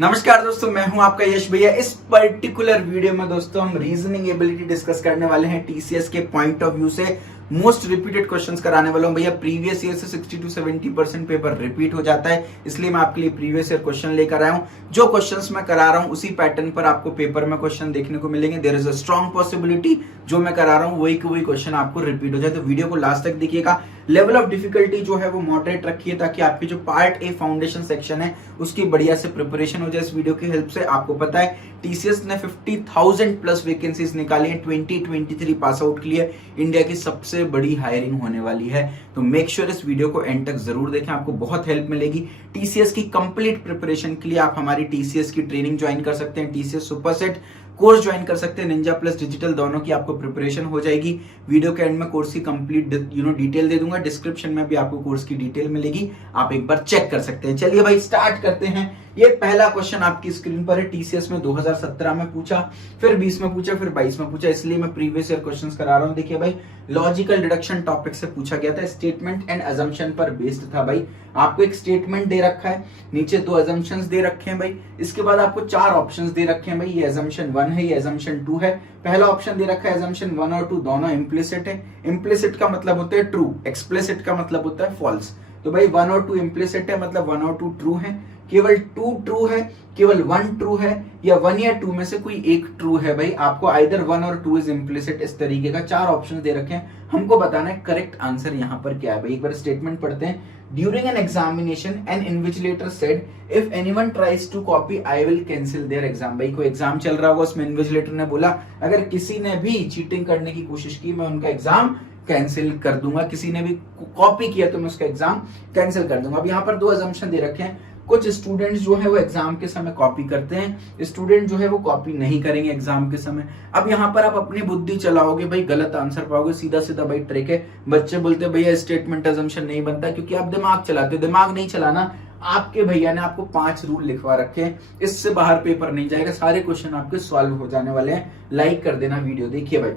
नमस्कार दोस्तों, मैं हूं आपका यश भैया। इस पर्टिकुलर वीडियो में दोस्तों हम रीजनिंग एबिलिटी डिस्कस करने वाले हैं टीसीएस के पॉइंट ऑफ व्यू से। मोस्ट रिपीटेड क्वेश्चंस कराने वाला हूं भैया। प्रीवियस ईयर से 60 to 70% पेपर रिपीट हो जाता है, इसलिए मैं आपके लिए प्रीवियस ईयर क्वेश्चन लेकर आया हूं। जो क्वेश्चंस मैं करा रहा हूं उसी पैटर्न पर आपको पेपर में क्वेश्चन देखने को मिलेंगे। There is a strong possibility जो मैं करा रहा हूं वही के वही क्वेश्चन आपको रिपीट हो जाए, तो वीडियो को लास्ट तक देखिएगा। लेवल ऑफ डिफिकल्टी जो है वो मॉडरेट रखिए ताकि आपकी जो पार्ट ए फाउंडेशन सेक्शन है उसकी बढ़िया से प्रिपरेशन हो जाए इस वीडियो की हेल्प से। आपको पता है टीसीएस ने 50,000 प्लस वैकेंसीज निकाली है 2023 पास आउट के लिए। इंडिया की सबसे बड़ी हायरिंग होने वाली है, तो मेक श्योर इस वीडियो को एंड तक जरूर देखें, आपको बहुत हेल्प मिलेगी। टीसीएस की कंप्लीट प्रिपरेशन के लिए आप हमारी टीसीएस की ट्रेनिंग ज्वाइन कर सकते हैं, टीसीएस सुपरसेट कोर्स ज्वाइन कर सकते हैं। निंजा प्लस डिजिटल दोनों की आपको प्रिपरेशन हो जाएगी। वीडियो के एंड में कोर्स की कंप्लीट डिटेल दे दूंगा, डिस्क्रिप्शन में भी आपको कोर्स की डिटेल मिलेगी, आप एक बार चेक कर सकते हैं। चलिए भाई स्टार्ट करते हैं। ये पहला क्वेश्चन आपकी स्क्रीन पर है। टीसीएस में 2017 में पूछा, फिर 20 में पूछा, फिर 22 में पूछा, इसलिए मैं प्रीवियस ईयर क्वेश्चंस करा रहा हूं। देखिए भाई, लॉजिकल डिडक्शन टॉपिक से पूछा गया था, स्टेटमेंट एंड अजम्पशन पर बेस्ड था। भाई आपको एक स्टेटमेंट दे रखा है, नीचे दो अजम्पशंस दे रखे हैं भाई, इसके बाद आपको चार ऑप्शंस दे रखे हैं भाई। ये अजम्पशन 1 है, ये अजम्पशन 2 है। पहला ऑप्शन दे रखा है अजम्पशन 1 और 2 दोनों इम्प्लिसिट है। इम्प्लिसिट का मतलब होता है ट्रू, एक्सप्लिसिट का मतलब होता है फॉल्स। तो भाई 1 और 2 इम्प्लिसिट है, मतलब 1 और 2 ट्रू है। केवल 2 ट्रू है, केवल 1 ट्रू है, या 1 या 2 में से कोई एक ट्रू है। भाई आपको आइदर 1 और 2 इज इम्प्लिसिट, इस तरीके का चार ऑप्शन दे रखे हैं। हमको बताना है करेक्ट आंसर यहाँ पर क्या है। भाई एक बार स्टेटमेंट पढ़ते हैं। During an examination an invigilator said if anyone tries to copy I will cancel their exam. भाई कोई एग्जाम चल रहा होगा, उसमें इन्विजिलेटर ने बोला अगर किसी ने भी चीटिंग करने की कोशिश की मैं उनका एग्जाम कैंसिल कर दूंगा, किसी ने भी कॉपी किया तो मैं उसका एग्जाम कैंसिल कर दूंगा। अब यहाँ पर दो अजम्पशन दे रखे हैं। कुछ स्टूडेंट्स जो है वो एग्जाम के समय कॉपी करते हैं, स्टूडेंट जो है वो कॉपी नहीं करेंगे एग्जाम के समय। अब यहाँ पर आप अपनी बुद्धि चलाओगे भाई, गलत आंसर पाओगे। सीधा सीधा भाई ट्रिक है। बच्चे बोलते हैं भैया स्टेटमेंट अजम्पशन नहीं बनता क्योंकि आप दिमाग चलाते हो। दिमाग नहीं चलाना, आपके भैया ने आपको 5 रूल लिखवा रखे हैं, इससे बाहर पेपर नहीं जाएगा। सारे क्वेश्चन आपके सॉल्व हो जाने वाले हैं। लाइक कर देना वीडियो। देखिए भाई,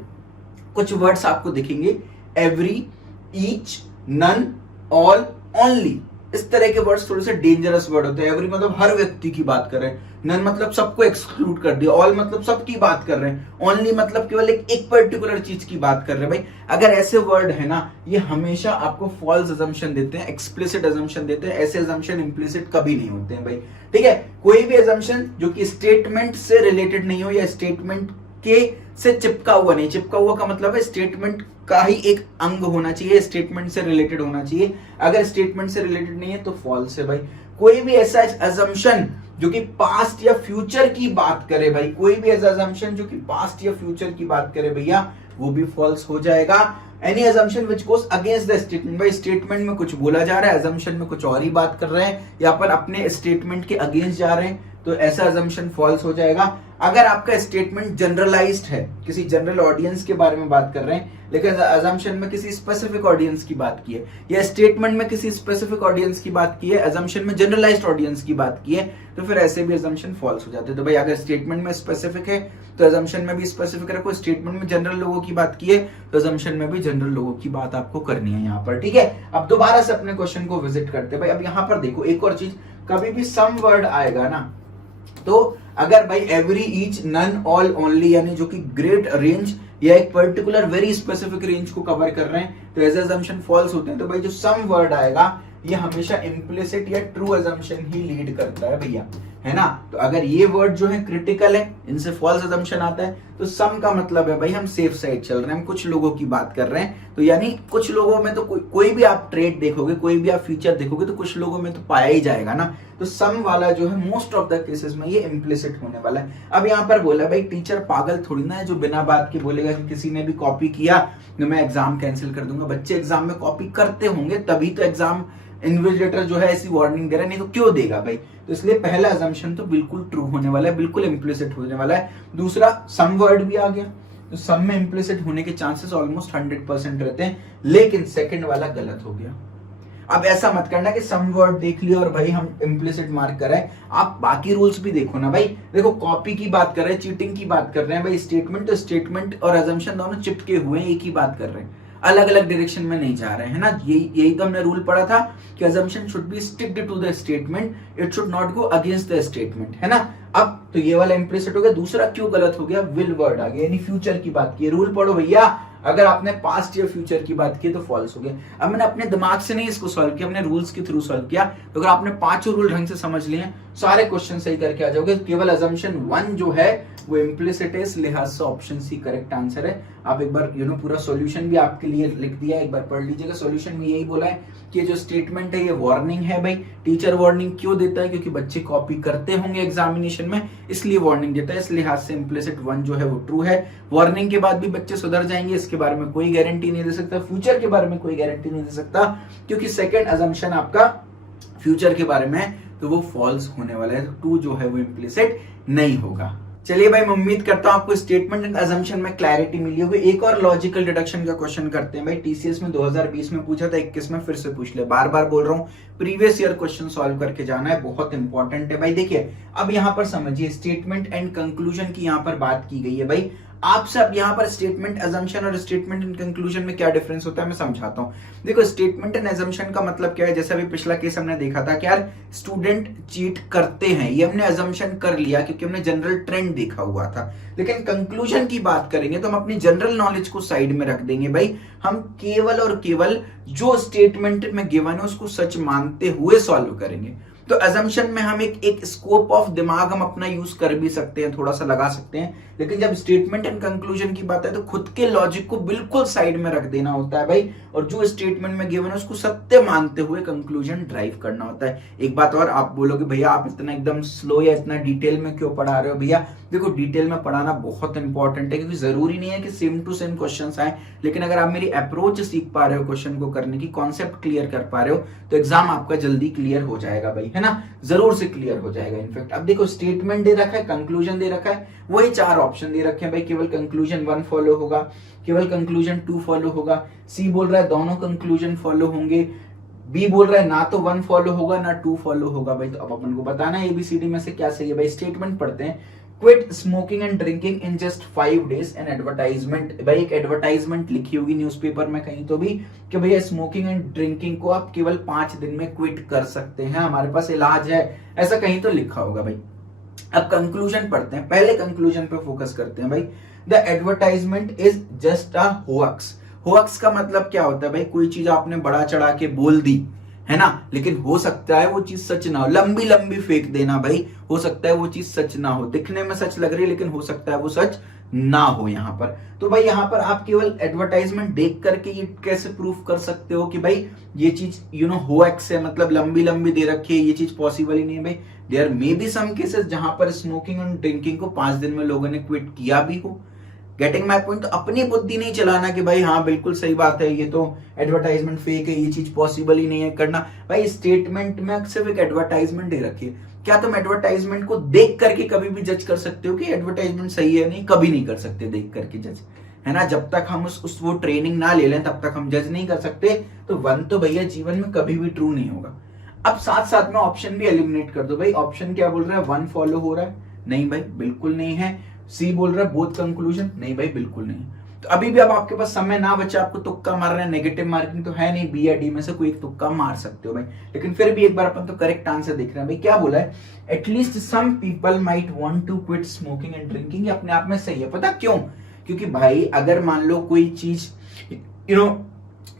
कुछ वर्ड्स आपको दिखेंगे, every, each, none, all, only. इस तरह के वर्ड्स थोड़े से डेंजरस वर्ड होते हैं। एवरी मतलब हर व्यक्ति की बात कर रहे हैं, नन मतलब सबको एक्सक्लूड कर दिया, ऑल मतलब सबकी बात कर रहे हैं, ओनली मतलब केवल एक पर्टिकुलर चीज की बात कर रहे हैं। भाई अगर ऐसे वर्ड है ना, ये हमेशा आपको फॉल्स अजम्पशन देते हैं, एक्सप्लिसिट अजम्पशन देते हैं। ऐसे अजम्पशन इम्प्लिसिट कभी नहीं होते हैं भाई, ठीक है। कोई भी अजम्पशन जो कि स्टेटमेंट से रिलेटेड नहीं हो या स्टेटमेंट के से चिपका हुआ नहीं, चिपका हुआ का मतलब है स्टेटमेंट का ही एक अंग होना चाहिए, स्टेटमेंट से रिलेटेड होना चाहिए। अगर स्टेटमेंट से रिलेटेड नहीं है तो फॉल्स है भाई। कोई भी ऐसा अजम्पशन जो कि पास्ट या फ्यूचर की बात करे, भाई कोई भी ऐसा अजम्पशन जो कि पास्ट या फ्यूचर की बात करे भैया, वो भी फॉल्स हो जाएगा। Any assumption which goes against the statement. भाई स्टेटमेंट में कुछ बोला जा रहा है, अजम्पशन में कुछ और ही बात कर रहे हैं, या पर अपने स्टेटमेंट के अगेंस्ट जा रहे हैं, तो ऐसा अजम्पशन फॉल्स हो जाएगा। अगर आपका स्टेटमेंट जनरलाइज्ड है, किसी जनरल ऑडियंस के बारे में बात कर रहे हैं, लेकिन अजम्पशन में किसी स्पेसिफिक ऑडियंस की बात की है, या स्टेटमेंट में किसी स्पेसिफिक ऑडियंस की बात की है, अजम्पशन में जनरलाइज्ड ऑडियंस की बात की है, तो फिर ऐसे भी अजम्पशन फॉल्स हो जाते हैं। तो भाई अगर स्टेटमेंट में स्पेसिफिक है तो अजम्पशन में भी स्पेसिफिक रखो। स्टेटमेंट में जनरल लोगों की बात की है तो अजम्पशन में भी जनरल लोगों की बात आपको करनी है यहाँ पर, ठीक है। अब दोबारा से अपने क्वेश्चन को विजिट करते हैं। भाई अब यहाँ पर देखो एक और चीज, कभी भी सम वर्ड आएगा ना, तो अगर भाई every, each, none, all, only यानी जो कि ग्रेट रेंज या एक पर्टिकुलर वेरी स्पेसिफिक रेंज को कवर कर रहे हैं तो ऐसे अजम्पशन फॉल्स होते हैं। तो भाई जो सम वर्ड आएगा ये हमेशा इम्प्लिसिट या ट्रू अजम्पशन ही लीड करता है भैया, है ना। तो अगर ये वर्ड जो है क्रिटिकल है, इनसे फॉल्स अजम्पशन आता है, तो सम का मतलब है भाई हम सेफ साइड चल रहे हैं, हम कुछ लोगों की बात कर रहे हैं। तो यानी कुछ लोगों में तो कोई भी आप ट्रेड देखोगे, कोई भी आप फीचर देखोगे तो कुछ लोगों में तो पाया ही जाएगा ना। तो सम वाला जो है मोस्ट ऑफ द केसेस में ये इम्प्लिसिट होने वाला है। अब यहाँ पर बोला भाई टीचर पागल थोड़ी ना है जो बिना बात के बोलेगा कि किसी ने भी कॉपी किया तो मैं एग्जाम कैंसिल कर दूंगा। बच्चे एग्जाम में कॉपी करते होंगे तभी तो एग्जाम इन्विजिलेटर जो है ऐसी वार्निंग दे रहा है, नहीं तो क्यों देगा भाई। तो इसलिए पहला अजम्पशन तो बिल्कुल ट्रू होने वाला है, बिल्कुल इम्प्लिसिट होने वाला है। दूसरा सम वर्ड भी आ गया, तो सम में इम्प्लिसिट होने के चांसेस ऑलमोस्ट 100% रहते हैं, लेकिन सेकंड वाला गलत हो गया। अब ऐसा मत करना कि सम वर्ड देख लिया और भाई हम इम्प्लिसिट मार्क कर रहे हैं। आप बाकी रूल्स भी देखो ना भाई। देखो कॉपी की बात कर रहे हैं, चीटिंग की बात कर रहे हैं, भाई स्टेटमेंट तो स्टेटमेंट और अजम्पशन दोनों चिपके हुए हैं, एक ही बात कर रहे हैं। अलग अलग डायरेक्शन में नहीं जा रहे हैं ना। यही तो हमने रूल पढ़ा था कि assumption should be sticked to the statement, it should not go against the statement, है ना। अब तो ये वाला इम्प्लिसिट हो गया। दूसरा क्यों गलत हो गया, विल वर्ड आ गया, यानी फ्यूचर की बात की। रूल पढ़ो भैया, अगर आपने पास्ट या फ्यूचर की बात की तो फॉल्स हो गया। अब मैंने अपने दिमाग से नहीं इसको सॉल्व किया, हमने रूल्स के थ्रू सॉल्व किया। तो अगर आपने पांचों रूल ढंग से समझ लिए सारे क्वेश्चन सही करके आ जाओगे। केवल assumption 1 जो है वो इम्प्लिसिट है, इस लिहाज से ऑप्शन सी करेक्ट आंसर है। आप एक बार पूरा सॉल्यूशन भी आपके लिए लिख दिया, एक बार पढ़ लीजिएगा। सॉल्यूशन में यही बोला है कि जो स्टेटमेंट है ये वार्निंग है भाई। टीचर वार्निंग क्यों देता है, क्योंकि बच्चे कॉपी करते होंगे एग्जामिनेशन में, इसलिए वार्निंग देता है। इस लिहाज से इम्प्लिसिट 1 जो है वो ट्रू है। वार्निंग के बाद भी बच्चे सुधर जाएंगे, इसके बारे में कोई गारंटी नहीं दे सकता। फ्यूचर के बारे में कोई गारंटी नहीं दे सकता, क्योंकि सेकंड assumption आपका फ्यूचर के बारे में है, तो वो फॉल्स होने वाला है। 2 जो है वो इम्प्लिसिट नहीं होगा। चलिए भाई, मैं उम्मीद करता हूं आपको स्टेटमेंट एंड assumption में क्लैरिटी मिली होगी। एक और लॉजिकल डिडक्शन का क्वेश्चन करते हैं भाई। टीसीएस में 2020 में पूछा था, 21 में फिर से पूछ ले। बार बार बोल रहा हूं, प्रीवियस ईयर क्वेश्चन सॉल्व करके जाना है, बहुत इंपॉर्टेंट है भाई। देखिए अब यहां पर समझिए, स्टेटमेंट एंड कंक्लूजन की यहां पर बात की गई है भाई। आपसे अब यहाँ पर स्टेटमेंट assumption और स्टेटमेंट एंड कंक्लूजन में क्या डिफरेंस होता है मैं समझाता हूँ। देखो स्टेटमेंट एंड assumption का मतलब क्या है, जैसे अभी पिछला केस हमने देखा था कि यार स्टूडेंट चीट करते हैं, ये हमने assumption कर लिया क्योंकि हमने जनरल ट्रेंड देखा हुआ था। लेकिन कंक्लूजन की बात करेंगे तो हम अपनी जनरल नॉलेज को साइड में रख देंगे भाई। हम केवल और केवल जो स्टेटमेंट में गिवन है उसको सच मानते हुए सॉल्व करेंगे। तो assumption में हम एक स्कोप ऑफ दिमाग हम अपना यूज कर भी सकते हैं, थोड़ा सा लगा सकते हैं। लेकिन जब स्टेटमेंट एंड कंक्लूजन की बात है तो खुद के लॉजिक को बिल्कुल साइड में रख देना होता है भाई, और जो स्टेटमेंट में गिवन है उसको सत्य मानते हुए कंक्लूजन ड्राइव करना होता है। एक बात और, आप बोलोगे भैया आप इतना एकदम स्लो या इतना डिटेल में क्यों पढ़ा रहे हो। भैया देखो डिटेल में पढ़ाना बहुत इंपॉर्टेंट है, क्योंकि जरूरी नहीं है कि सेम टू सेम क्वेश्चंस आए, लेकिन अगर आप मेरी अप्रोच सीख पा रहे हो क्वेश्चन को करने की, कॉन्सेप्ट क्लियर कर पा रहे हो, तो एग्जाम आपका जल्दी क्लियर हो जाएगा भाई, है ना, जरूर से क्लियर हो जाएगा। इनफैक्ट अब देखो स्टेटमेंट दे रखा है, कंक्लूजन दे रखा है, वही 4 ऑप्शन दे रखे हैं भाई। केवल कंक्लूजन 1 फॉलो होगा, केवल कंक्लूजन 2 फॉलो होगा, सी बोल रहा है दोनों कंक्लूजन फॉलो होंगे, बी बोल रहा है ना तो 1 फॉलो होगा ना 2 फॉलो होगा भाई। तो अब अपन को बताना है एबीसीडी में से क्या सही है भाई। स्टेटमेंट पढ़ते हैं, quit smoking and drinking in just 5 days। An advertisement, भाई एक एडवर्टाइजमेंट लिखी होगी न्यूज़पेपर में कहीं तो भी कि भैया स्मोकिंग एंड ड्रिंकिंग को आप केवल 5 दिन में क्विट कर सकते हैं, हमारे पास इलाज है, ऐसा कहीं तो लिखा होगा भाई। अब कंक्लूजन पढ़ते हैं, पहले कंक्लूजन पे फोकस करते हैं भाई। The advertisement is just a hoax. Hoax का मतलब क्या होता है भाई, कोई चीज आपने बड़ा चढ़ा के बोल दी है ना, लेकिन हो सकता है वो चीज सच ना हो। लंबी लंबी फेंक देना भाई, हो सकता है वो चीज सच ना हो, दिखने में सच लग रही है लेकिन हो सकता है वो सच ना हो यहाँ पर। तो भाई यहाँ पर आप केवल एडवर्टाइजमेंट देख करके ये कैसे प्रूफ कर सकते हो कि भाई ये चीज होएक्स है, मतलब लंबी लंबी दे रखी है, ये चीज पॉसिबल ही नहीं है भाई। There may be some cases जहां पर स्मोकिंग एंड ड्रिंकिंग को 5 दिन में लोगों ने क्विट किया भी हो। Getting my point. तो अपनी बुद्धि नहीं चलाना कि भाई हाँ बिल्कुल सही बात है, ये तो एडवर्टाइजमेंट फेक है, ये चीज पॉसिबल ही नहीं है करना। भाई स्टेटमेंट में सिर्फ एक एडवर्टाइजमेंट दे रखी है, क्या तुम एडवर्टाइजमेंट को देख करके कभी भी जज कर सकते हो कि एडवर्टाइजमेंट सही है? नहीं, कभी नहीं कर सकते देख करके जज, है ना। जब तक हम वो ट्रेनिंग ना ले लें तब तक हम जज नहीं कर सकते। तो 1 तो भैया जीवन में कभी भी ट्रू नहीं होगा। अब साथ साथ में ऑप्शन भी एलिमिनेट कर दो भाई। ऑप्शन क्या बोल रहा है, 1 फॉलो हो रहा है, नहीं भाई बिल्कुल नहीं है। सी बोल रहा है बोथ कंक्लूजन, नहीं भाई बिल्कुल नहीं। तो अभी भी अब आपके पास समय ना बचा, आपको तुक्का मार रहे हैं, नेगेटिव मार्किंग तो है नहीं, बी या डी में से कोई एक तुक्का मार सकते हो भाई। लेकिन फिर भी एक बार अपन तो करेक्ट आंसर देख रहे हैं भाई। क्या बोला है, at least some people might want to quit smoking and drinking. ये अपने आप में सही है, पता क्यों? क्योंकि भाई अगर मान लो कोई चीज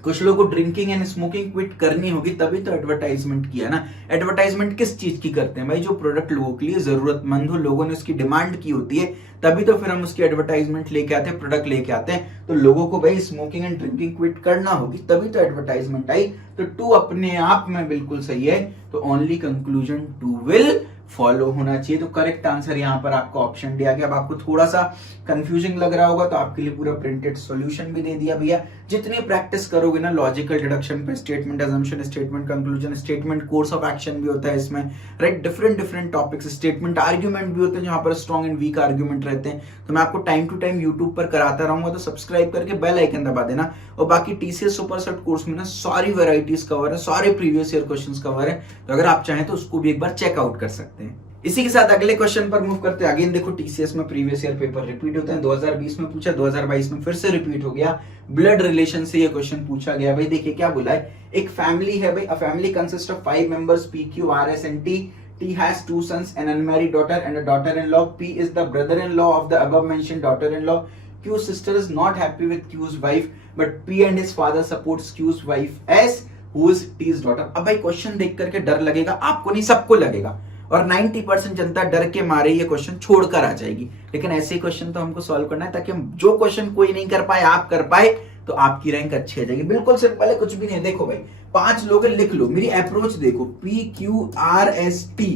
कुछ लोगों को ड्रिंकिंग एंड स्मोकिंग क्विट करनी होगी तभी तो एडवर्टाइजमेंट किया ना। एडवर्टाइजमेंट किस चीज की करते हैं भाई, जो प्रोडक्ट लोगों के लिए जरूरतमंद हो, लोगों ने उसकी डिमांड की होती है, तभी तो फिर हम उसकी एडवर्टाइजमेंट लेके आते हैं, प्रोडक्ट लेके आते हैं। तो लोगों को भाई स्मोकिंग एंड ड्रिंकिंग क्विट करना होगी तभी तो एडवर्टाइजमेंट आई। तो 2 अपने आप में बिल्कुल सही है। तो ओनली कंक्लूजन 2 विल फॉलो होना चाहिए। तो करेक्ट आंसर यहाँ पर आपको ऑप्शन दिया गया। अब आपको थोड़ा सा कंफ्यूजिंग लग रहा होगा तो आपके लिए पूरा प्रिंटेड सॉल्यूशन भी दे दिया भैया। जितनी प्रैक्टिस करोगे ना लॉजिकल डिडक्शन पे, statement assumption, statement conclusion, statement course of action भी होता है इसमें, right, different topics, statement argument भी होते हैं जहां पर स्ट्रॉन्ग एंड वीक आर्ग्यूमेंट रहते हैं। तो मैं आपको टाइम टू टाइम यूट्यूब पर कराता रहूंगा, तो सब्सक्राइब करके बेल आइकन दबा देना। और बाकी टीसीएस सुपर सेट कोर्स में ना सारी वेराइटीज कवर है, सारे प्रीवियस ईयर क्वेश्चंस कवर है, तो अगर आप चाहें तो उसको भी एक बार चेकआउट कर सकते हैं। इसी के साथ अगले क्वेश्चन पर मूव करते हैं। अगेन देखो टीसीएस में प्रीवियस ईयर पेपर रिपीट होते हैं, 2020 में पूछा, 2022 में फिर से रिपीट हो गया। ब्लड रिलेशन से ये क्वेश्चन पूछा गया। भाई देखिए क्या बोला है, एक फैमिली है भाई, a family consist of 5 members P Q R S and T. T has 2 sons, an unmarried daughter and a daughter-in-law. P is the brother-in-law of the above-mentioned daughter-in-law. Q's sister is not happy with Q's wife, but P and his father supports Q's wife S, who is T's daughter. अब भाई question देख करके डर लगेगा, आपको नहीं सबको लगेगा, और 90% जनता डर के मारे ये क्वेश्चन छोड़कर आ जाएगी। लेकिन ऐसे क्वेश्चन तो हमको सॉल्व करना है ताकि हम जो क्वेश्चन कोई नहीं कर पाए आप कर पाए, तो आपकी रैंक अच्छी आ जाएगी। बिल्कुल सिंपल है, कुछ भी नहीं है। देखो भाई 5 लोग हैं, लिख लो, मेरी अप्रोच देखो, P Q R S T,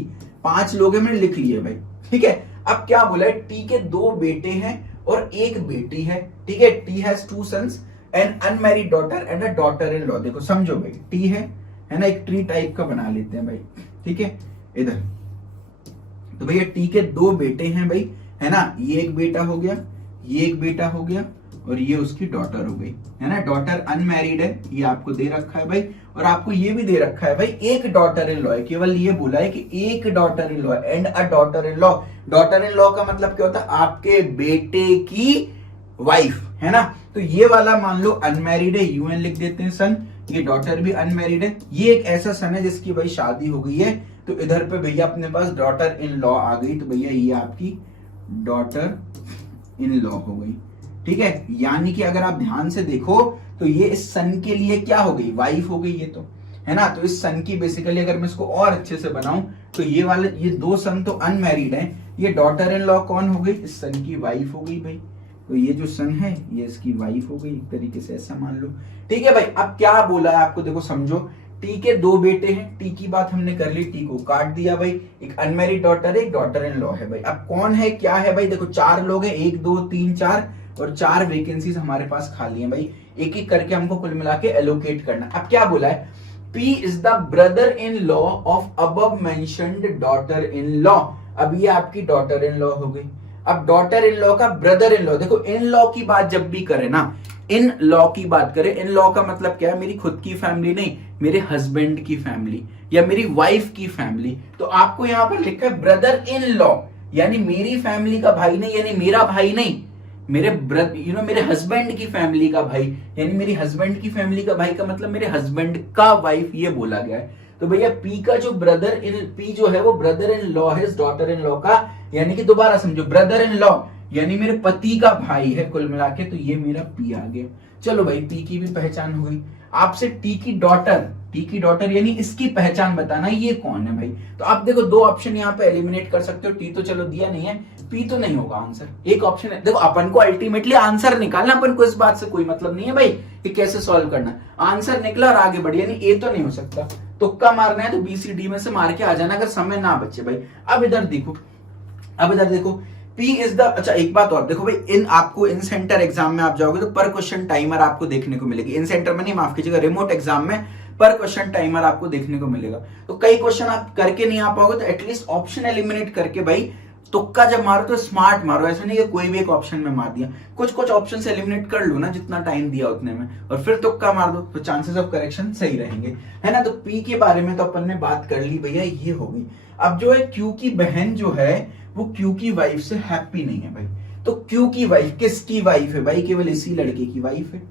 5 लोग हैं, मैंने लिख लिए भाई, ठीक है। अब क्या बोला है, T के 2 बेटे हैं और 1 बेटी है, ठीक है। T has 2 sons, an unmarried daughter and a daughter-in-law। देखो समझो भाई, T है ना, एक ट्री टाइप का बना लेते हैं भाई, ठीक है। इधर तो भैया T के 2 बेटे हैं भाई, है ना, ये एक बेटा हो गया, ये एक बेटा हो गया, और ये उसकी डॉटर हो गई, है ना। डॉटर अनमैरिड है, ये आपको दे रखा है भाई, और आपको ये भी दे रखा है भाई एक डॉटर इन लॉ है। केवल ये बोला है कि एक daughter in law and a daughter in law. Daughter in law का मतलब क्या होता है, आपके बेटे की वाइफ, है ना। तो ये वाला मान लो अनमैरिड है, यूएन लिख देते हैं सन, ये डॉटर भी अनमैरिड है। ये एक ऐसा सन है जिसकी भाई शादी हो गई है, तो इधर पे भैया अपने पास डॉटर इन लॉ आ गई, तो भैया ये आपकी डॉटर इन लॉ हो गई, ठीक है। यानी कि अगर आप ध्यान से देखो तो ये इस सन के लिए क्या हो गई, वाइफ हो गई ये तो, है ना। तो इस सन की बेसिकली अगर मैं इसको और अच्छे से बनाऊं तो ये वाले, ये 2 सन तो अनमैरिड हैं, ये डॉटर इन लॉ कौन हो गई, इस सन की वाइफ हो गई भाई। तो ये जो सन है ये इसकी वाइफ हो गई, एक तरीके से ऐसा मान लो, ठीक है भाई। अब क्या बोला है आपको, देखो समझो, टी के 2 बेटे हैं, टी की बात हमने कर ली, टी को काट दिया भाई, एक अनमैरिड डॉटर है, एक डॉटर इन लॉ है भाई। अब कौन है क्या है भाई, देखो 4 लोग हैं, 1 2 3 4, और 4 वैकेंसीज हमारे पास खाली हैं भाई, एक एक करके हमको कुल मिला के एलोकेट करना। अब क्या बोला है, P is the brother in law of above mentioned daughter in law. अब ये आपकी डॉटर इन लॉ हो गई। अब डॉटर इन लॉ का ब्रदर इन लॉ, देखो इन लॉ की बात जब भी करें ना, इन लॉ की बात करें, इन लॉ का मतलब क्या है, मेरी खुद की फैमिली नहीं, मेरे हस्बैंड की फैमिली या मेरी वाइफ की फैमिली। तो आपको यहां पर लिखा है ब्रदर इन लॉ, यानी मेरी फैमिली का भाई नहीं, यानी मेरा भाई नहीं, मेरे मेरे हस्बैंड की फैमिली का भाई, यानी मेरी हस्बैंड की फैमिली का भाई का मतलब मेरे हस्बैंड का वाइफ, ये बोला गया है। तो भैया P का जो ब्रदर इन, P जो है वो ब्रदर इन लॉ है डॉटर इन लॉ का, यानी कि दोबारा समझो, ब्रदर इन लॉ यानी मेरे पति का भाई है कुल मिला के, तो ये मेरा P आ गया। चलो भाई P की भी पहचान हो गई। आपसे T की डॉटर यानी इसकी पहचान बताना, ये कौन है भाई। तो आप देखो 2 ऑप्शन यहाँ पे एलिमिनेट कर सकते हो, T तो चलो दिया नहीं है, P तो नहीं होगा आंसर, एक ऑप्शन है। देखो अपन को अल्टीमेटली आंसर निकालना, अपन को इस बात से कोई मतलब नहीं है भाई कि कैसे सॉल्व करना, आंसर निकला और आगे बढ़, यानी ए तो नहीं हो सकता। तुक्का मारना है तो BCD में से मार के आ जाना अगर समय ना बचे भाई। अब इधर देखो P इज द, अच्छा एक बात और देखो भाई, इन आपको इन सेंटर एग्जाम में आप जाओगे तो पर क्वेश्चन टाइमर आपको देखने को मिलेगी। इन सेंटर में नहीं, माफ कीजिएगा, रिमोट एग्जाम में पर क्वेश्चन टाइमर आपको देखने को मिलेगा। तो कई क्वेश्चन आप करके नहीं आ पाओगे तो एटलीस्ट ऑप्शन एलिमिनेट करके भाई तुक्का जब मारो तो स्मार्ट मारो, ऐसा नहीं कि कोई भी एक ऑप्शन में मार दिया, कुछ ऑप्शन से एलिमिनेट कर लो ना जितना टाइम दिया उतने में, और फिर तुक्का मार दो तो चांसेस ऑफ करेक्शन सही रहेंगे, है ना। तो P के बारे में तो अपन ने बात कर ली भैया, ये हो गई। अब जो है Q की बहन जो है वो Q की वाइफ से हैप्पी नहीं है भाई। तो Q की वाइफ किसकी वाइफ है भाई, केवल इसी लड़के की वाइफ है।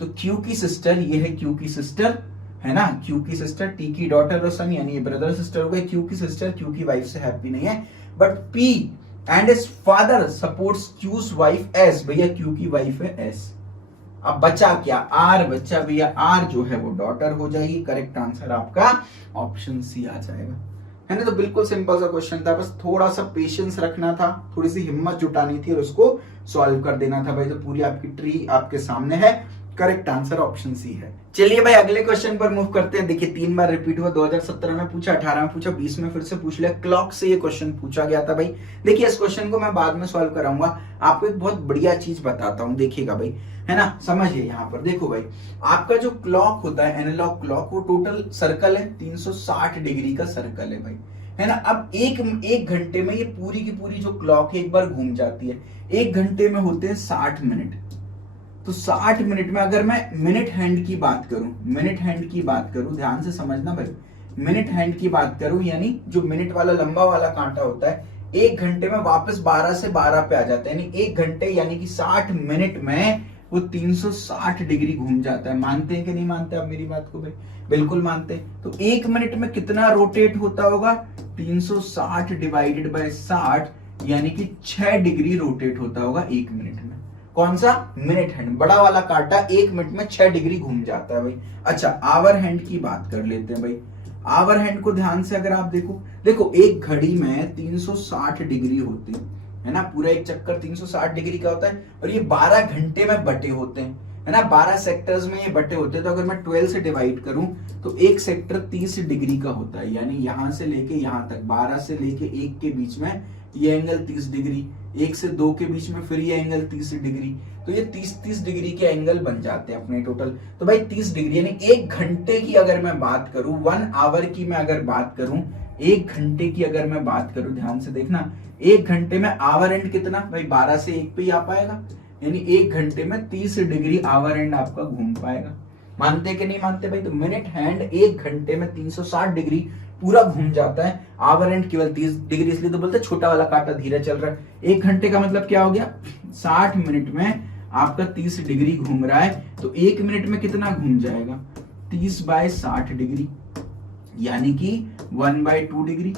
तो Q की सिस्टर, ये है Q की सिस्टर, है ना, Q की सिस्टर, T की डॉटर और सन, यानी ये ब्रदर सिस्टर हो गए। Q की सिस्टर Q की वाइफ से हैप्पी नहीं है, but P and his father supports Q's wife S, भैया Q की वाइफ है S। अब बचा क्या, R बच्चा भैया, R जो है वो डॉटर हो जाएगी। करेक्ट आंसर आपका ऑप्शन C आ जाएगा, है ना। तो बिल्कुल सिंपल सा क्वेश्चन था, बस थोड़ा सा पेशेंस रखना था, थोड़ी सी हिम्मत जुटानी थी और उसको सॉल्व कर देना था भाई। तो पूरी आपकी ट्री आपके सामने है, करेक्ट आंसर ऑप्शन सी है। चलिए भाई अगले क्वेश्चन पर मूव करते हैं। देखिए 3 बार रिपीट हुआ, 2017 में पूछा, 18 में पूछा, 20 में फिर से पूछ लिया। क्लॉक से ये क्वेश्चन पूछा गया था भाई। देखिए इस क्वेश्चन को मैं बाद में सॉल्व कराऊंगा, आपको एक बहुत बढ़िया चीज बताता हूँ, देखिएगा भाई, है ना। समझिए यहाँ पर देखो भाई, आपका जो क्लॉक होता है एनालॉग क्लॉक, वो टोटल सर्कल है, 360 डिग्री का सर्कल है भाई, है ना। अब एक घंटे में ये पूरी की पूरी जो क्लॉक है एक बार घूम जाती है। 1 घंटे में होते हैं 60 मिनट, तो 60 मिनट में अगर मैं मिनट हैंड की बात करूं, ध्यान से समझना भाई, मिनट हैंड की बात करूं, यानी जो मिनट वाला लंबा वाला कांटा होता है, 1 घंटे में वापस 12 से 12 पे आ जाता है, यानी 1 घंटे यानी कि 60 मिनट में वो 360 डिग्री घूम जाता है। मानते हैं कि नहीं मानते आप मेरी बात को भाई? बिल्कुल मानते हैं। तो 1 मिनट में कितना रोटेट होता होगा? 360 डिवाइडेड बाय 60 यानी कि 6 डिग्री रोटेट होता होगा 1 मिनट में। कौन सा? मिनट हैंड, बड़ा वाला कांटा 1 मिनट में 6 डिग्री घूम जाता है भाई। अच्छा, आवर हैंड की बात कर लेते हैं भाई। आवर हैंड को ध्यान से अगर आप देखो एक घड़ी में 360 डिग्री होती है ना, पूरा एक चक्कर 360 डिग्री का होता है, और ये 12 घंटे में बटे होते हैं, है ना, 12 सेक्टर्स में ये बटे होते हैं। तो अगर मैं 12 से डिवाइड करूं तो एक सेक्टर 30 डिग्री का होता है, यानी यहां से लेके यहां तक 12 से लेके 1 के बीच में ये एंगल 30 डिग्री, 1 से 2 के बीच में फिर ये एंगल 30 डिग्री, तो ये 30 डिग्री के एंगल बन जाते हैं अपने टोटल। तो भाई 30 डिग्री यानी 1 घंटे की अगर मैं बात करूं, 1 आवर की मैं अगर बात करूं, 1 घंटे की अगर मैं बात करूं, ध्यान से देखना, 1 घंटे में आवर एंड कितना भाई? 12 से 1 पे ही आ पाएगा, यानी 1 घंटे में 30 डिग्री आवर एंड आपका घूम पाएगा। मानते कि नहीं मानते भाई? तो मिनट हैंड 1 घंटे में 360 डिग्री पूरा घूम जाता है, आवर एंड केवल 30 डिग्री, इसलिए तो बोलते हैं छोटा वाला कांटा धीरे चल रहा है। 1 घंटे का मतलब क्या हो गया? 60 मिनट में आपका 30 डिग्री घूम रहा है, तो 1 मिनट में कितना घूम जाएगा? 30/60 डिग्री, यानी कि 1/2 डिग्री।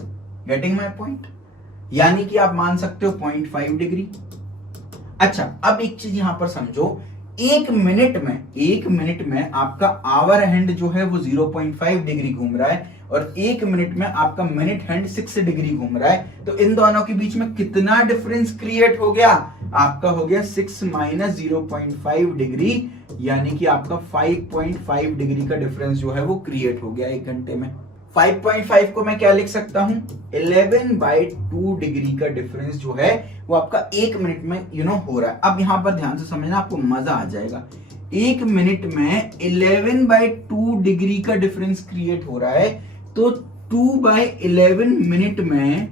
Getting my point? यानी कि आप मान सकते हो 0.5 डिग्री। अच्छा, अब एक चीज यहां पर समझो, 1 मिनट में आपका आवर हैंड जो है वो 0.5 डिग्री घूम रहा है, और 1 मिनट में आपका मिनट हैंड 6 डिग्री घूम रहा है। तो इन दोनों के बीच में कितना डिफरेंस क्रिएट हो गया? आपका हो गया 6 माइनस 0.5 डिग्री, यानी कि आपका 5.5 डिग्री का डिफरेंस जो है वो क्रिएट हो गया 1 घंटे में। 5.5 को मैं क्या लिख सकता हूं? 11/2 डिग्री का डिफरेंस जो है वो आपका 1 मिनट में हो रहा है। अब यहां पर ध्यान से समझना, आपको मजा आ जाएगा। 1 मिनट में 11/2 डिग्री का डिफरेंस क्रिएट हो रहा है, तो 2/11 मिनट में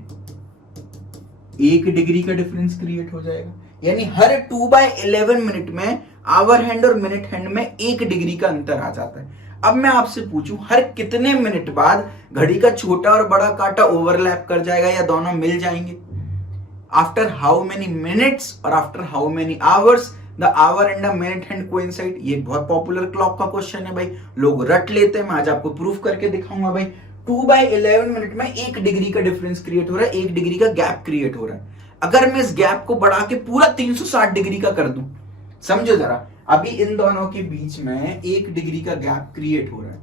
1 डिग्री का डिफरेंस क्रिएट हो जाएगा, यानी हर 2/11 मिनट में आवर हैंड और मिनट हैंड में 1 डिग्री का अंतर आ जाता है। अब मैं आपसे पूछूं, हर कितने मिनट बाद घड़ी का छोटा और बड़ा कांटा ओवरलैप कर जाएगा या दोनों मिल जाएंगे? आफ्टर हाउ मेनी मिनट्स और after how many hours the our and the minute hand coincide? ये बहुत पॉपुलर क्लॉक का क्वेश्चन है भाई, लोग रट लेते हैं। मैं आज आपको प्रूफ करके दिखाऊंगा भाई। 2/11 मिनट में 1 डिग्री का डिफरेंस क्रिएट हो रहा है, 1 डिग्री का गैप क्रिएट हो रहा है। अगर मैं इस गैप को बढ़ा के पूरा 360 डिग्री का कर दूं, समझो जरा, अभी इन दोनों के बीच में 1 डिग्री का गैप क्रिएट हो रहा है।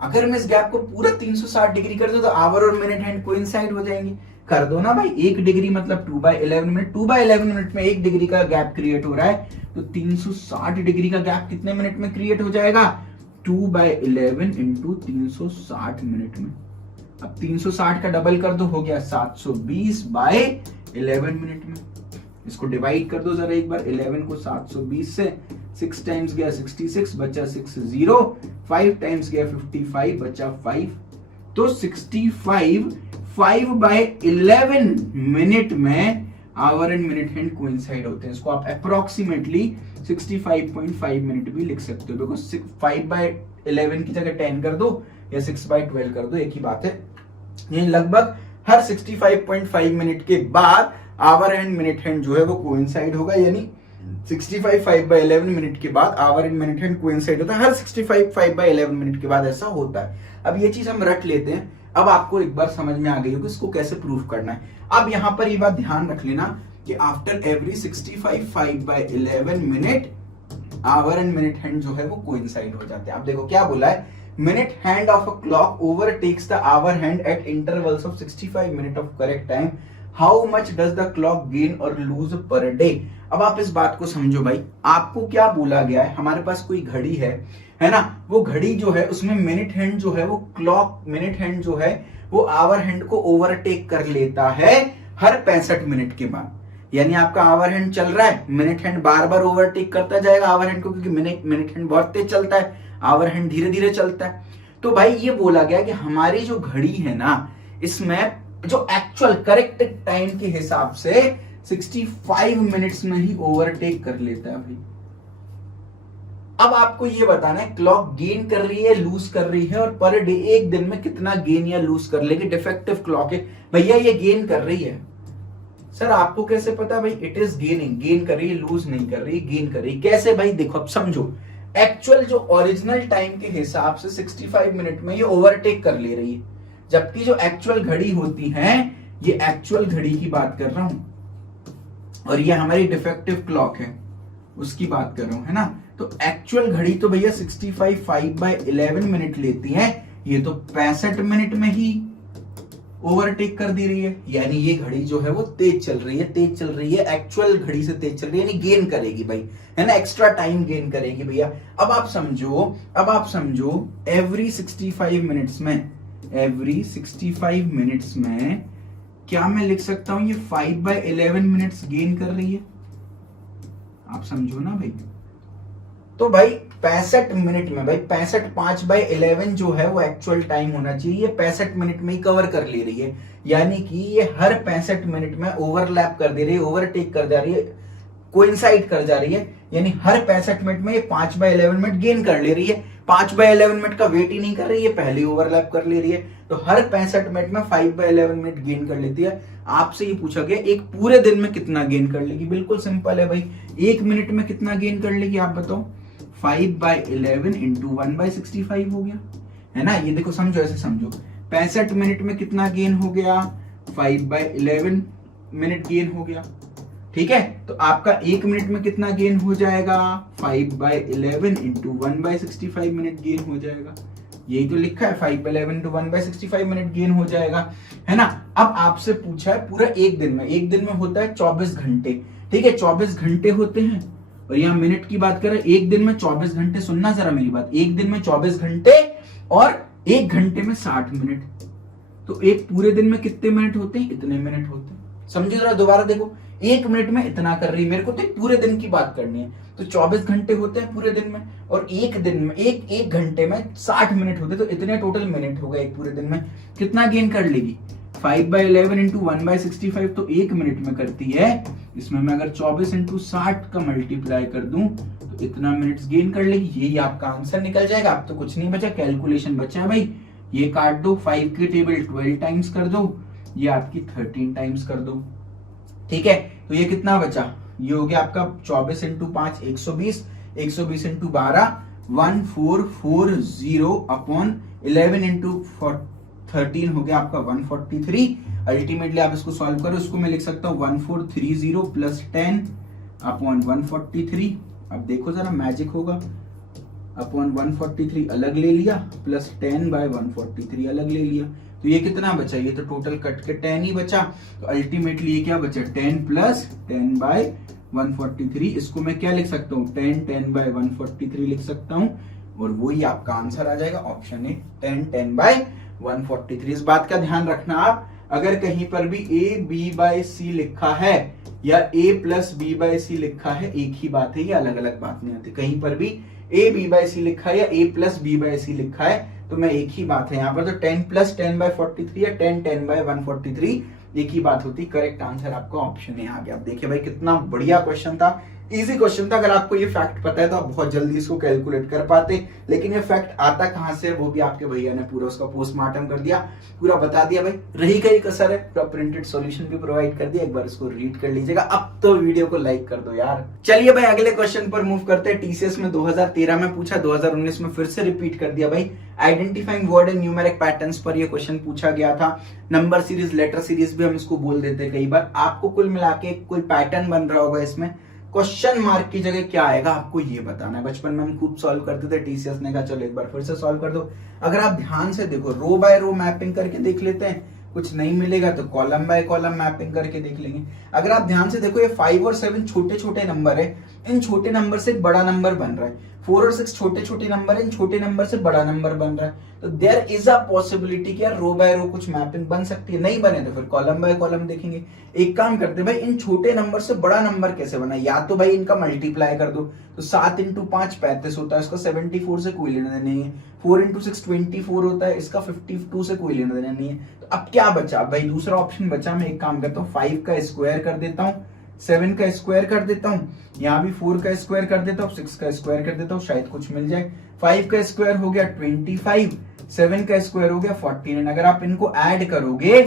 अगर मैं इस गैप को पूरा 360 डिग्री कर दूं तो आवर और मिनट हैंड कोइंसाइड हो जाएंगे। कर दो ना भाई, 1 डिग्री मतलब 2/11 मिनट, 2/11 मिनट में 1 डिग्री का गैप क्रिएट हो रहा है, तो 360 डिग्री का गैप कितने मिनट में क्रिएट हो जाएगा? 2/11 इंटू 360 मिनट में। अब 360 का डबल कर दो, हो गया 720/11 मिनट में। इसको डिवाइड कर दो जरा एक बार, 11 को 720 से, 6 टाइम्स गया 66 बचा 6 0, 5 टाइम्स गया 55 बचा 5, तो 65 5/11 मिनट में our and minute hand coincide होते हैं। इसको आप अप्रोक्सीमेटली 65.5 मिनट भी लिख सकते हो, बिकॉज 5/11 की जगह 10 कर दो या 6/12 कर दो, एक ही बात है। ये लगभग हर 65.5 मिनट के बाद आवर एंड मिनट हैंड जो है वो कोइंसाइड होगा, यानी 65 5/11 मिनट के बाद our and minute hand coincide होता है। हर 65 5/11 मिनट के बाद ऐसा होता है। अब ये चीज हम रट लेते हैं। अब आपको एक बार समझ में आ गई होगी इसको कैसे प्रूफ करना है। अब यहां पर ये बात ध्यान रख लेना कि after every 65 5/11 minute our and minute hand जो है वो कोइंसाइड हो जाते हैं। अब देखो क्या बोला है, minute hand of a clock overtakes the hour hand at intervals of 65 minute of correct time. How much does the clock gain or lose per day? अब आप इस बात को समझो भाई, आपको क्या बोला गया है, हमारे पास कोई घड़ी है ना, वो घड़ी जो है उसमें मिनट हैंड जो है वो क्लॉक मिनट हैंड जो है वो आवर हैंड को ओवरटेक कर लेता है हर 65 मिनट के बाद। यानी आपका आवर हैंड चल रहा है, मिनट हैंड बार बार ओवरटेक करता जाएगा आवर हैंड को, क्योंकि मिनट हैंड बहुत तेज चलता है, आवर हैंड धीरे धीरे चलता है। तो भाई ये बोला गया कि हमारी जो घड़ी है ना, इसमें जो एक्चुअल करेक्ट टाइम के हिसाब से 65 मिनट्स में ही ओवरटेक कर लेता है भाई। अब आपको ये बताना है क्लॉक गेन कर रही है लूज कर रही है, और पर डे एक दिन में कितना गेन या लूज कर लेगी। डिफेक्टिव क्लॉक है भैया, ये गेन कर रही है। सर आपको कैसे पता? भाई इट इज गेनिंग, गेन कर रही है, लूज नहीं कर रही, गेन कर रही। कैसे भाई? देखो अब समझो, एक्चुअल जो ओरिजिनल टाइम के हिसाब से 65 मिनट में ये ओवरटेक कर ले रही है, जबकि जो एक्चुअल घड़ी होती है, ये एक्चुअल घड़ी की बात कर रहा हूं, और ये हमारी डिफेक्टिव क्लॉक है उसकी बात कर रहा हूं, है ना। तो एक्चुअल घड़ी तो भैया 65 5/11 मिनट लेती है, ये तो 65 मिनट में ही ओवरटेक कर दे रही है। यानी ये घड़ी जो है वो तेज चल रही है, तेज चल रही है, एक्चुअल घड़ी से तेज चल रही है, यानी गेन करेगी भाई, है ना, एक्स्ट्रा टाइम गेन करेगी भैया। अब आप समझो एवरी 65 मिनट्स में क्या मैं लिख सकता हूं, ये 5/11 मिनट्स गेन कर रही है। आप समझो ना भाई। तो भाई 65 मिनट में भाई 65 5/11 जो है वो एक्चुअल टाइम होना चाहिए, ये 65 मिनट में ही कवर कर ले रही है। यानी कि ये हर 65 मिनट में ओवरलैप कर दे रही है, ओवरटेक कर जा रही है, कोइंसाइड कर जा रही है। यानी हर 65 मिनट में ये 5/11 मिनट गेन कर ले रही है। 5/11 मिनट का वेट ही नहीं कर रही है, पहले ओवरलैप कर ले रही है। तो हर 65 मिनट में 5/11 मिनट गेन कर लेती है। आपसे ये पूछा गया एक पूरे दिन में कितना गेन कर लेगी। बिल्कुल सिंपल है भाई, एक मिनट में कितना गेन कर लेगी आप बताओ। 5/11 इंटू 1/65 हो गया, है ना। ये देखो समझो, ऐसे समझो, 65 मिनट में कितना गेन हो गया, 5/11 मिनट गेन हो गया, ठीक है। तो आपका एक मिनट में कितना गेन हो जाएगा, 5/11 इंटू 1/65 मिनट गेन हो जाएगा। यही तो लिखा है, 5/11 इंटू 1/65 मिनट गेन हो जाएगा, है ना। अब आपसे पूछा है पूरा एक दिन में, एक दिन में होता है 24 घंटे, ठीक है, 24 घंटे होते हैं, और यहाँ मिनट की बात करें, एक दिन में 24 घंटे, सुनना जरा मेरी बात, एक दिन में 24 घंटे और एक घंटे में 60 मिनट। तो एक पूरे दिन में कितने मिनट होते हैं, इतने मिनट होते हैं। समझो जरा, दोबारा देखो, एक मिनट में इतना कर रही है, मेरे को तो एक पूरे दिन की बात करनी है। तो 24 घंटे होते हैं पूरे दिन में, और एक दिन में एक घंटे में 60 मिनट होते, तो इतने टोटल मिनट हो गए एक पूरे दिन में। कितना गेन कर लेगी, 5/11 इंटू 1/65 तो एक मिनट में करती है। इसमें मैं अगर 24 इंटू 60 का मल्टीप्लाई कर दूं तो इतना मिनट्स गेन कर लेगी। यही आपका आंसर निकल जाएगा। अब तो कुछ नहीं बचा, कैलकुलेशन बचा है भाई। ये काट दो, 5 की टेबल 12 टाइम्स कर दो, ये आपकी 13 टाइम्स कर दो, ठीक है। तो ये कितना बचा, ये हो गया आपका 24 इंटू 5 120, 120 इंटू 12 1440 अपॉन 11 इंटू 13 हो गया आपका 143। अल्टीमेटली आप इसको सॉल्व करो, इसको मैं लिख सकता हूँ 1430 प्लस 10 अपॉन 143। अब देखो जरा मैजिक होगा, अपॉन 143 अलग ले लिया प्लस 10/143 अलग ले लिया, तो ये कितना बचा, ये तो टोटल कट के 10 ही बचा। तो अल्टीमेटली ये क्या बचा, 10 प्लस 10/143। इसको मैं क्या लिख सकता हूँ, 10/143 लिख सकता हूँ, और वही आपका आंसर आ जाएगा ऑप्शन ए, 10/143। इस बात का ध्यान रखना आप, अगर कहीं पर भी A/B/C लिखा है या A+B/C लिखा है, एक ही बात है, ये अलग अलग बात नहीं आती। कहीं पर भी A/B/C लिखा है या A+B/C लिखा है तो मैं एक ही बात है यहाँ पर, तो 10 + 10/43 या 10/143 एक ही बात होती। करेक्ट आंसर आपका ऑप्शन ए आ गया। अब देखिए भाई कितना बढ़िया क्वेश्चन था, इजी क्वेश्चन था। अगर आपको ये फैक्ट पता है तो आप बहुत जल्दी इसको कैलकुलेट कर पाते, लेकिन ये फैक्ट आता कहां से, वो भी आपके भैया ने पूरा उसका पोस्टमार्टम कर दिया, पूरा बता दिया भाई। रही गई कसर है, पूरा प्रिंटेड सॉल्यूशन भी प्रोवाइड कर दिया, एक बार इसको रीड कर लीजिएगा। अब तो वीडियो को लाइक कर दो यार। चलिए भाई अगले क्वेश्चन पर मूव करते हैं। टीसीएस में 2013 में पूछा, 2019 में फिर से रिपीट कर दिया भाई। Identifying word and numeric patterns पर ये क्वेश्चन पूछा गया था। नंबर सीरीज, लेटर सीरीज भी हम इसको बोल देते हैं कई बार। आपको कुल मिला के कोई पैटर्न बन रहा होगा, इसमें क्वेश्चन मार्क की जगह क्या आएगा आपको ये बताना है। बचपन में हम खूब सॉल्व करते थे, टीसीएस ने कहा चलो एक बार फिर से सॉल्व कर दो। अगर आप ध्यान से देखो, रो बाय रो मैपिंग करके देख लेते हैं, कुछ नहीं मिलेगा तो कॉलम बाय कॉलम मैपिंग करके देख लेंगे। अगर आप ध्यान से देखो, ये 5 और 7 छोटे छोटे नंबर है, इन छोटे नंबर से बड़ा नंबर बन रहा है। 4 और 6 छोटे छोटे नंबर है, इन छोटे नंबर से बड़ा नंबर बन रहा है। तो देयर इज अ पॉसिबिलिटी कि यार रो बाय रो कुछ मैपिंग बन सकती है। नहीं बने तो फिर कॉलम बाय कॉलम देखेंगे। एक काम करते हैं भाई, इन छोटे नंबर से बड़ा नंबर कैसे बना, या तो भाई इनका मल्टीप्लाई कर दो, तो 7 × 5 35 होता है, इसका 74 से कोई लेना देना नहीं है। 4 × 6 24 होता है, इसका 52 से कोई लेना देना नहीं है। तो अब क्या बचा भाई, दूसरा ऑप्शन बचा। मैं एक काम करता हूँ, 5 का स्क्वायर कर देता हूँ, 7 का स्क्वायर कर देता हूँ, यहाँ भी 4 का स्क्वायर कर देता हूँ, 6 का स्क्वायर कर देता हूँ, शायद कुछ मिल जाए। 5 का स्क्वायर हो गया 25, 7 का स्क्वायर हो गया 49। अगर आप इनको ऐड करोगे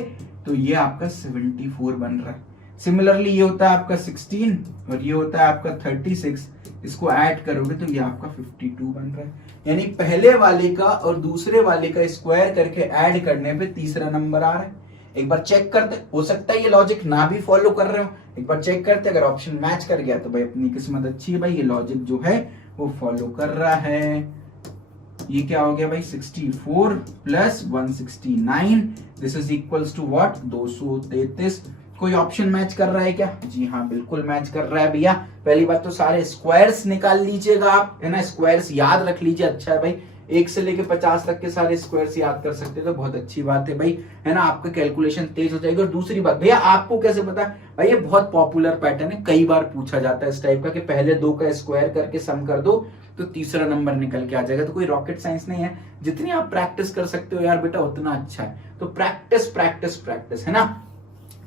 तो ये आपका 74 बन रहा है। सिमिलरली ये होता है आपका 16 और ये होता है आपका 36, इसको ऐड करोगे तो ये आपका 52 बन रहा है। यानी पहले वाले का और दूसरे वाले का स्क्वायर करके ऐड करने पे तीसरा नंबर आ रहा है। एक बार चेक करते, हो सकता है ये लॉजिक ना भी फॉलो कर रहे हो, एक बार चेक करते, अगर ऑप्शन मैच कर गया तो भाई अपनी किस्मत अच्छी है, भाई ये लॉजिक जो है वो फॉलो कर रहा है। ये क्या हो गया भाई 64 plus 169, this is equals to what 233। कोई ऑप्शन मैच कर रहा है क्या? जी हाँ, बिल्कुल मैच कर रहा है भैया। पहली बात तो सारे स्क्वायर्स निकाल लीजिएगा आप, है ना, स्क्वायर्स याद रख लीजिए। अच्छा है भाई, 1 से लेके 50 तक के सारे स्क्वायर्स याद कर सकते तो बहुत अच्छी बात है भाई, है ना, आपका कैलकुलेशन तेज हो जाएगी। और दूसरी बात भैया, आपको कैसे पता? भाई ये बहुत पॉपुलर पैटर्न है, कई बार पूछा जाता है इस टाइप का कि पहले 2 का स्क्वायर करके सम कर दो तो तीसरा नंबर निकल के आ जाएगा। तो कोई रॉकेट साइंस नहीं है, जितनी आप प्रैक्टिस कर सकते हो यार बेटा उतना अच्छा है। तो प्रैक्टिस प्रैक्टिस प्रैक्टिस, है ना।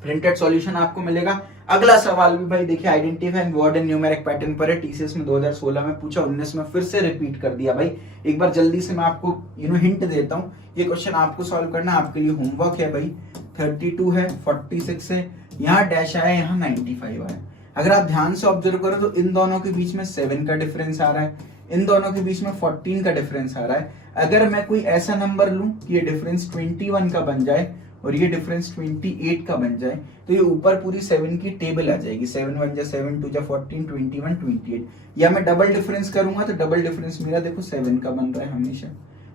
प्रिंटेड सॉल्यूशन आपको मिलेगा। अगला सवाल भी भाई देखिए, identify word and numeric pattern पर है, टीसीएस में 2016 में पूछा, 19 में फिर से रिपीट कर दिया भाई। एक बार जल्दी से मैं आपको हिंट देता हूँ, ये क्वेश्चन आपको सॉल्व करना, आपके लिए होमवर्क है भाई। 32 है, 46 है, यहाँ डैश आया, यहाँ 95 आया। अगर आप ध्यान से ऑब्जर्व करो तो इन दोनों के बीच में 7 का डिफरेंस आ रहा है, इन दोनों के बीच में 14 का डिफरेंस आ रहा है। अगर मैं कोई ऐसा नंबर लूं कि ये डिफरेंस 21 का बन जाए और ये डिफरेंस 28 का बन जाए तो ये ऊपर पूरी 7 की टेबल आ जाएगी। 7 1 जा 7 2 जा 14 21 28। या मैं डबल डिफरेंस करूंगा तो डबल डिफरेंस मेरा देखो 7 का बन रहा है हमेशा।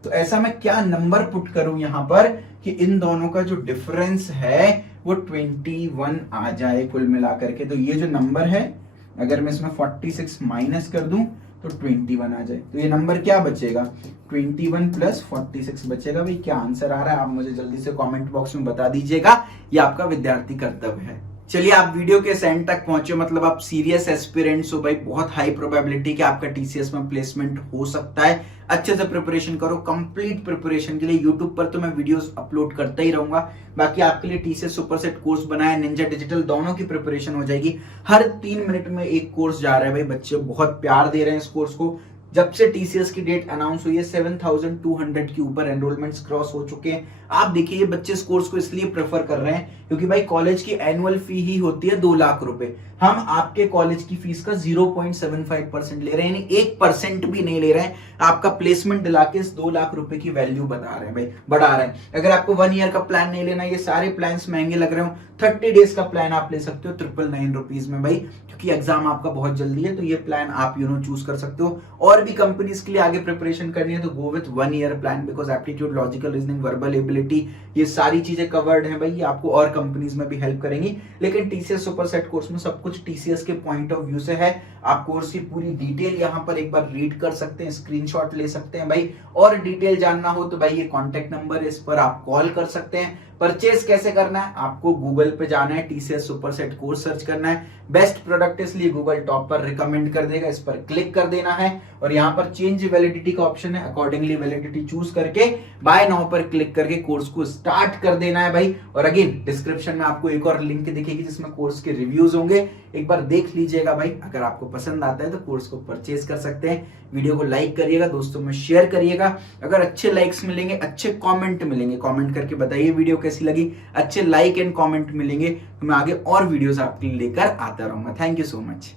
तो ऐसा मैं क्या नंबर पुट करूं यहाँ पर कि इन दोनों का जो डिफरेंस है वो 21 आ जाए कुल मिलाकर के। तो ये जो नंबर है, अगर मैं इसमें 46 माइनस कर दूं तो 21 आ जाए, तो ये नंबर क्या बचेगा? 21 प्लस 46 बचेगा। भाई क्या आंसर आ रहा है आप मुझे जल्दी से कमेंट बॉक्स में बता दीजिएगा, ये आपका विद्यार्थी कर्तव्य है। चलिए, आप वीडियो के एंड तक पहुंचे, मतलब आप सीरियस एस्पिरेंट्स हो भाई, बहुत हाई प्रोबेबिलिटी कि आपका टीसीएस में प्लेसमेंट हो सकता है। अच्छे से प्रिपरेशन करो। कंप्लीट प्रिपरेशन के लिए यूट्यूब पर तो मैं वीडियोस अपलोड करता ही रहूंगा। बाकी आपके लिए टीसीएस सुपरसेट कोर्स बनाया, निंजा डिजिटल, दोनों की प्रिपरेशन हो जाएगी। हर 3 मिनट में एक कोर्स जा रहा है भाई, बच्चे बहुत प्यार दे रहे हैं इस कोर्स को। जब से टीसीएस की डेट अनाउंस हुई है 7200 के ऊपर एनरोलमेंट्स क्रॉस हो चुके हैं। आप देखिए, ये बच्चे इस कोर्स को इसलिए प्रेफर कर रहे हैं क्योंकि भाई कॉलेज की एनुअल फी ही होती है 2 लाख रुपए। हम आपके कॉलेज की फीस का 0.75% ले रहे हैं, यानी 1% भी नहीं ले रहे हैं। आपका प्लेसमेंट दिला के इस 2 लाख रुपए की वैल्यू बता रहे हैं भाई, बढ़ा रहे हैं। अगर आपको 1 ईयर का प्लान नहीं लेना, ये सारे प्लान महंगे लग रहे हो, 30 डेज का प्लान आप ले सकते हो 999 रुपीज में भाई, क्योंकि एग्जाम आपका बहुत जल्दी है। तो ये प्लान आप चूज कर सकते हो। और भी कंपनीज के लिए आगे प्रिपरेशन करनी है तो go with 1 year plan, because aptitude, logical reasoning, verbal ability, ये सारी चीजें कवर्ड हैं भाई। ये आपको और कंपनीज में भी हेल्प करेंगी। लेकिन टीसीएस सुपरसेट कोर्स में सब कुछ टीसीएस के पॉइंट ऑफ व्यू से है। आप कोर्स की पूरी डिटेल यहाँ पर एक बार रीड कर सकते हैं, स्क्रीनशॉट ले सकते हैं भाई। और डिटेल जानना हो तो भाई ये कॉन्टेक्ट नंबर है, इस पर आप कॉल कर सकते हैं। परचेज कैसे करना है? आपको गूगल पे जाना है, टीसीएस सुपरसेट कोर्स सर्च करना है। बेस्ट प्रोडक्ट इसलिए गूगल टॉप पर रिकमेंड कर देगा, इस पर क्लिक कर देना है। और यहाँ पर चेंज वैलिडिटी का ऑप्शन है, अकॉर्डिंगली वैलिडिटी चूज करके बाय नाउ पर क्लिक करके कोर्स को स्टार्ट कर देना है भाई। और अगेन डिस्क्रिप्शन में आपको एक और लिंक दिखेगी जिसमें कोर्स के रिव्यूज होंगे, एक बार देख लीजिएगा भाई। अगर आपको पसंद आता है तो कोर्स को परचेज कर सकते हैं। वीडियो को लाइक करिएगा, दोस्तों में शेयर करिएगा। अगर अच्छे लाइक्स मिलेंगे, अच्छे कमेंट मिलेंगे, कमेंट करके बताइए वीडियो कैसी लगी। अच्छे लाइक एंड कमेंट मिलेंगे तो मैं आगे और वीडियोस आपके लिए लेकर आता रहूंगा। Thank you so much.